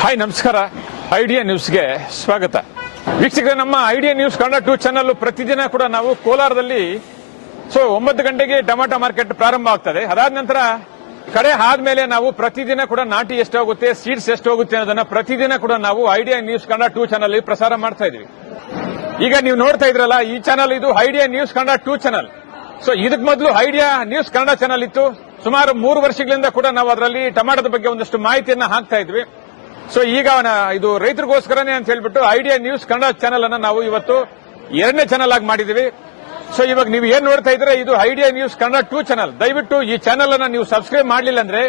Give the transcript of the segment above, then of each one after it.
Hi ನಮಸ್ಕಾರ. Idea ನ್ಯೂಸ್ಗೆ ಸ್ವಾಗತ. ವೀಕ್ಷಕರೇ, ನಮ್ಮ ಐಡಿಯಾ ನ್ಯೂಸ್ ಕನ್ನಡ 2 ಚಾನಲ್ ಪ್ರತಿದಿನ ಕೂಡ ನಾವು ಕೋಲಾರದಲ್ಲಿ 9 ಗಂಟೆಗೆ ಟೊಮಾಟೊ ಮಾರ್ಕೆಟ್ ಪ್ರಾರಂಭ ಆಗ್ತದೆ. ಅದಾದ ನಂತರ ಕಡೆ ಆದ್ಮೇಲೆ ನಾವು ಪ್ರತಿದಿನ ಕೂಡ ನಾಟಿ ಎಷ್ಟು ಹೋಗುತ್ತೆ, ಸೀಡ್ಸ್ ಎಷ್ಟು ಹೋಗುತ್ತೆ ಅನ್ನೋದನ್ನ ಪ್ರತಿದಿನ ಕೂಡ ನಾವು ಐಡಿಯಾ ನ್ಯೂಸ್ ಕನ್ನಡ 2 ಚಾನಲ್ ಪ್ರಸಾರ ಮಾಡ್ತಾ ಇದೀವಿ. ಈಗ ನೀವು ನೋಡ್ತಾ ಇದ್ರಲ್ಲ, ಈ ಚಾನಲ್ ಇದು ಐಡಿಯಾ ನ್ಯೂಸ್ ಕನ್ನಡ 2 ಚಾನಲ್. ಇದಕ್ಕೆ ಮೊದಲು ಐಡಿಯಾ ನ್ಯೂಸ್ ಕನ್ನಡ ಚಾನಲ್ ಇತ್ತು. ಸುಮಾರು 3 ವರ್ಷಗಳಿಂದ ಕೂಡ ನಾವು ಅದರಲ್ಲಿ ಟೊಮಾಟೋದ ಬಗ್ಗೆ ಒಂದಷ್ಟು ಮಾಹಿತಿಯನ್ನ ಹಾಕ್ತಾ ಇದ್ವಿ. ಈಗ ಇದು ರೈತರಿಗೋಸ್ಕರನೇ ಅಂತ ಹೇಳ್ಬಿಟ್ಟು ಐಡಿಯಾ ನ್ಯೂಸ್ ಕನ್ನಡ ಚಾನಲ್ ಅನ್ನ ನಾವು ಇವತ್ತು 2ನೇ ಚಾನಲ್ ಆಗಿ ಮಾಡಿದೀವಿ. ಇವಾಗ ನೀವು ಏನ್ ನೋಡ್ತಾ ಇದ್ರೆ ಇದು ಐಡಿಯಾ ನ್ಯೂಸ್ ಕನ್ನಡ 2 ಚಾನಲ್. ದಯವಿಟ್ಟು ಈ ಚಾನಲ್ ಅನ್ನ ನೀವು ಸಬ್ಸ್ಕ್ರೈಬ್ ಮಾಡಲಿಲ್ಲ ಅಂದ್ರೆ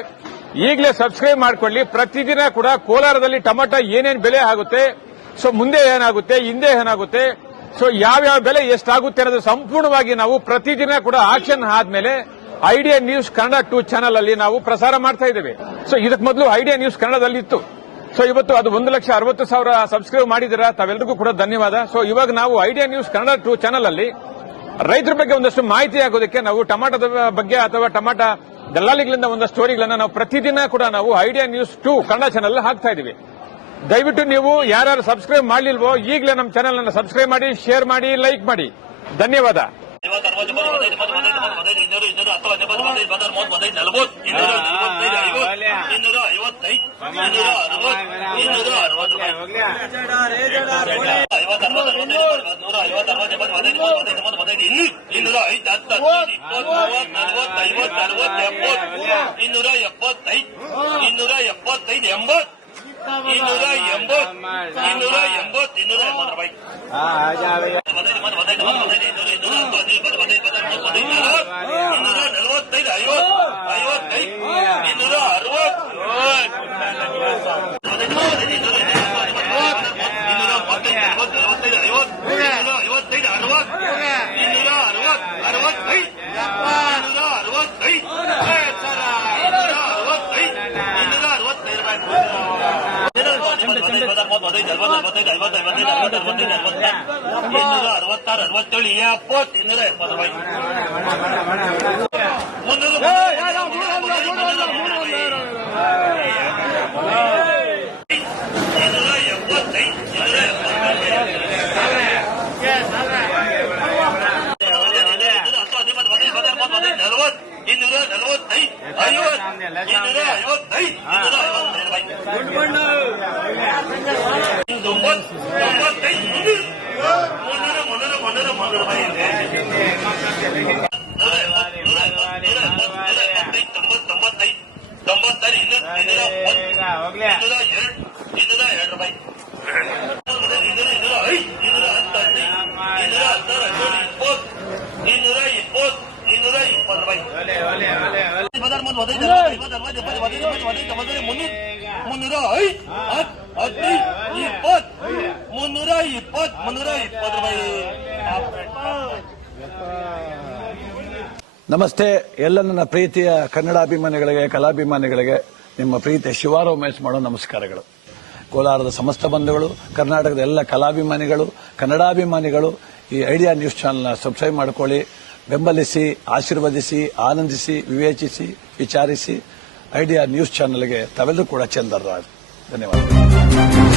ಈಗಲೇ ಸಬ್ಸ್ಕ್ರೈಬ್ ಮಾಡ್ಕೊಳ್ಳಿ. ಪ್ರತಿದಿನ ಕೂಡ ಕೋಲಾರದಲ್ಲಿ ಟೊಮಾಟೊ ಏನೇನು ಬೆಲೆ ಆಗುತ್ತೆ, ಮುಂದೆ ಏನಾಗುತ್ತೆ, ಹಿಂದೆ ಏನಾಗುತ್ತೆ, ಯಾವ್ಯಾವ ಬೆಲೆ ಎಷ್ಟಾಗುತ್ತೆ ಅನ್ನೋದು ಸಂಪೂರ್ಣವಾಗಿ ನಾವು ಪ್ರತಿದಿನ ಕೂಡ ಆಕ್ಷನ್ ಆದ್ಮೇಲೆ ಐಡಿಯಾ ನ್ಯೂಸ್ ಕನ್ನಡ 2 ಚಾನಲ್ ಅಲ್ಲಿ ನಾವು ಪ್ರಸಾರ ಮಾಡ್ತಾ ಇದ್ದೇವೆ. ಇದಕ್ಕೆ ಮೊದಲು ಐಡಿಯಾ ನ್ಯೂಸ್ ಕನ್ನಡದಲ್ಲಿ ಇತ್ತು. ಇವತ್ತು ಅದು 1,60,000 ಸಬ್ಸ್ಕ್ರೈಬ್ ಮಾಡಿದಿರಾ, ತಾವೆಲ್ಲರಿಗೂ ಕೂಡ ಧನ್ಯವಾದ. ಇವಾಗ ನಾವು ಐಡಿಯಾ ನ್ಯೂಸ್ ಕನ್ನಡ 2 ಚಾನಲ್ ಅಲ್ಲಿ ರೈತರ ಬಗ್ಗೆ ಒಂದಷ್ಟು ಮಾಹಿತಿ ಆಗೋದಕ್ಕೆ ನಾವು ಟೊಮಾಟೋದ ಬಗ್ಗೆ ಅಥವಾ ಟೊಮಾಟೊ ದಲ್ಲಾಳಿಗಳಿಂದ ಒಂದಷ್ಟು ಸ್ಟೋರಿಗಳನ್ನ ನಾವು ಪ್ರತಿದಿನ ಕೂಡ ನಾವು ಐಡಿಯಾ ನ್ಯೂಸ್ 2 ಕನ್ನಡ ಚಾನಲ್ ಹಾಕ್ತಾ ಇದೀವಿ. ದಯವಿಟ್ಟು ನೀವು ಯಾರು ಸಬ್ಸ್ಕ್ರೈಬ್ ಮಾಡಲಿಲ್ವೋ ಈಗಲೇ ನಮ್ಮ ಚಾನಲ್ ಅನ್ನು ಸಬ್ಸ್ಕ್ರೈಬ್ ಮಾಡಿ, ಶೇರ್ ಮಾಡಿ, ಲೈಕ್ ಮಾಡಿ. ಧನ್ಯವಾದ. ನಮಸ್ತೆ. ಎಲ್ಲ ನನ್ನ ಪ್ರೀತಿಯ ಕನ್ನಡಾಭಿಮಾನಿಗಳಿಗೆ, ಕಲಾಭಿಮಾನಿಗಳಿಗೆ ನಿಮ್ಮ ಪ್ರೀತಿಯ ಶಿವಾರ ಉಮೇಶ್ ಮಾಡೋ ನಮಸ್ಕಾರಗಳು. ಕೋಲಾರದ ಸಮಸ್ತ ಬಂಧುಗಳು, ಕರ್ನಾಟಕದ ಎಲ್ಲ ಕಲಾಭಿಮಾನಿಗಳು, ಕನ್ನಡಾಭಿಮಾನಿಗಳು ಈ ಐಡಿಯಾ ನ್ಯೂಸ್ ಚಾನೆಲ್ನ ಸಬ್ಸ್ಕ್ರೈಬ್ ಮಾಡಿಕೊಳ್ಳಿ, ಬೆಂಬಲಿಸಿ, ಆಶೀರ್ವದಿಸಿ, ಆನಂದಿಸಿ, ವಿವೇಚಿಸಿ, ವಿಚಾರಿಸಿ. ಐಡಿಯಾ ನ್ಯೂಸ್ ಚಾನೆಲ್ಗೆ ತಾವೆಲ್ಲರೂ ಕೂಡ ಚಂದರ್ರಾಜ್. ಧನ್ಯವಾದ.